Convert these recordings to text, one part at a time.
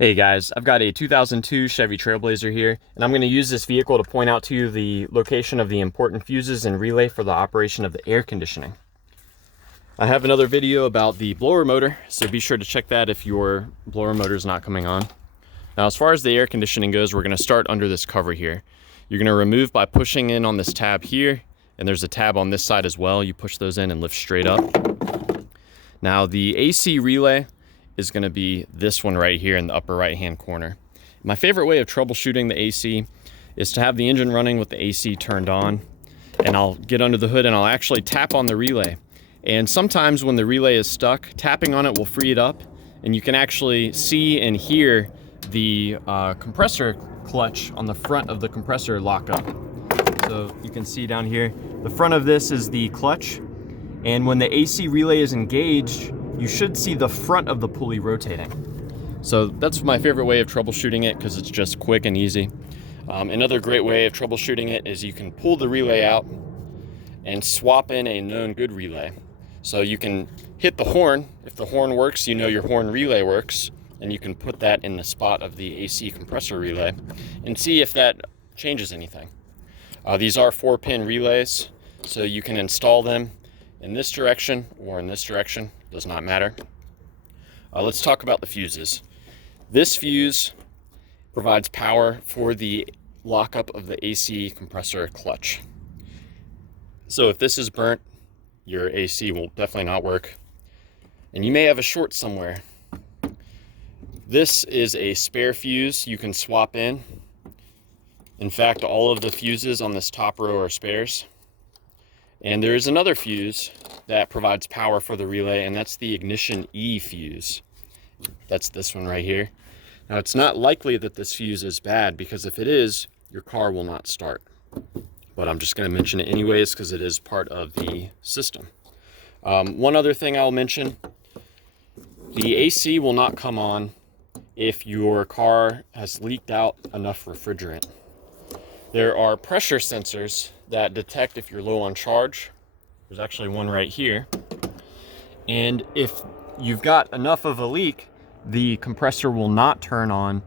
Hey guys, I've got a 2002 Chevy Trailblazer here, and I'm going to use this vehicle to point out to you the location of the important fuses and relay for the operation of the air conditioning. I have another video about the blower motor, so be sure to check that if your blower motor is not coming on. Now, as far as the air conditioning goes, we're going to start under this cover here. You're going to remove by pushing in on this tab here, and there's a tab on this side as well. You push those in and lift straight up. Now, the AC relay is going to be this one right here in the upper right hand corner. My favorite way of troubleshooting the AC is to have the engine running with the AC turned on, and I'll get under the hood and I'll actually tap on the relay. And sometimes when the relay is stuck, tapping on it will free it up, and you can actually see and hear the compressor clutch on the front of the compressor lock up. So you can see down here, the front of this is the clutch, and when the AC relay is engaged, you should see the front of the pulley rotating. So that's my favorite way of troubleshooting it because it's just quick and easy. Another great way of troubleshooting it is you can pull the relay out and swap in a known good relay. So you can hit the horn. If the horn works, you know your horn relay works, and you can put that in the spot of the AC compressor relay and see if that changes anything. These are 4-pin relays, so you can install them in this direction or in this direction. Does not matter. Let's talk about the fuses. This fuse provides power for the lockup of the AC compressor clutch. So if this is burnt, your AC will definitely not work, and you may have a short somewhere. This is a spare fuse you can swap in. In fact, all of the fuses on this top row are spares. And there is another fuse that provides power for the relay, and that's the ignition E fuse. That's this one right here. Now, it's not likely that this fuse is bad, because if it is, your car will not start. But I'm just going to mention it anyways because it is part of the system. One other thing I'll mention, the AC will not come on if your car has leaked out enough refrigerant. There are pressure sensors that detect if you're low on charge. There's actually one right here. And if you've got enough of a leak, the compressor will not turn on,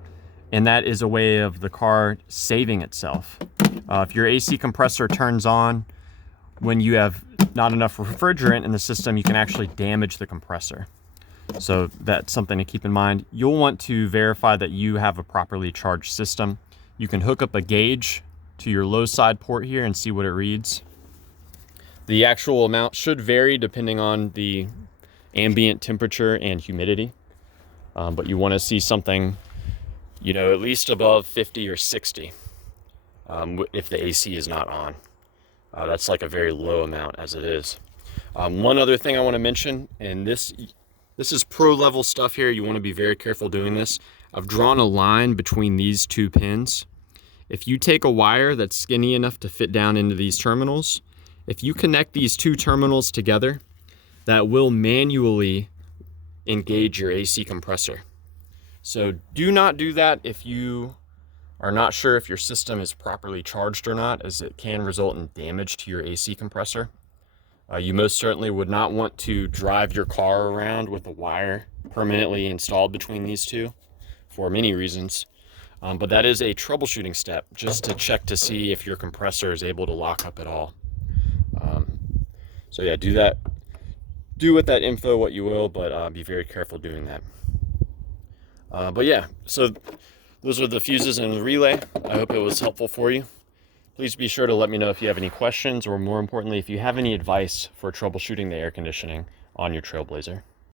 and that is a way of the car saving itself. If your AC compressor turns on when you have not enough refrigerant in the system, you can actually damage the compressor. So that's something to keep in mind. You'll want to verify that you have a properly charged system. You can hook up a gauge to your low side port here and see what it reads. The actual amount should vary depending on the ambient temperature and humidity, but you want to see something, at least above 50 or 60 if the AC is not on. That's like a very low amount as it is. One other thing I want to mention, and this is pro level stuff here. You want to be very careful doing this. I've drawn a line between these two pins. If you take a wire that's skinny enough to fit down into these terminals, if you connect these two terminals together, that will manually engage your AC compressor. So do not do that if you are not sure if your system is properly charged or not, as it can result in damage to your AC compressor. You most certainly would not want to drive your car around with a wire permanently installed between these two for many reasons. But that is a troubleshooting step, just to check to see if your compressor is able to lock up at all. So yeah, do that. Do with that info what you will, but be very careful doing that. But yeah, so those are the fuses and the relay. I hope it was helpful for you. Please be sure to let me know if you have any questions, or more importantly, if you have any advice for troubleshooting the air conditioning on your Trailblazer.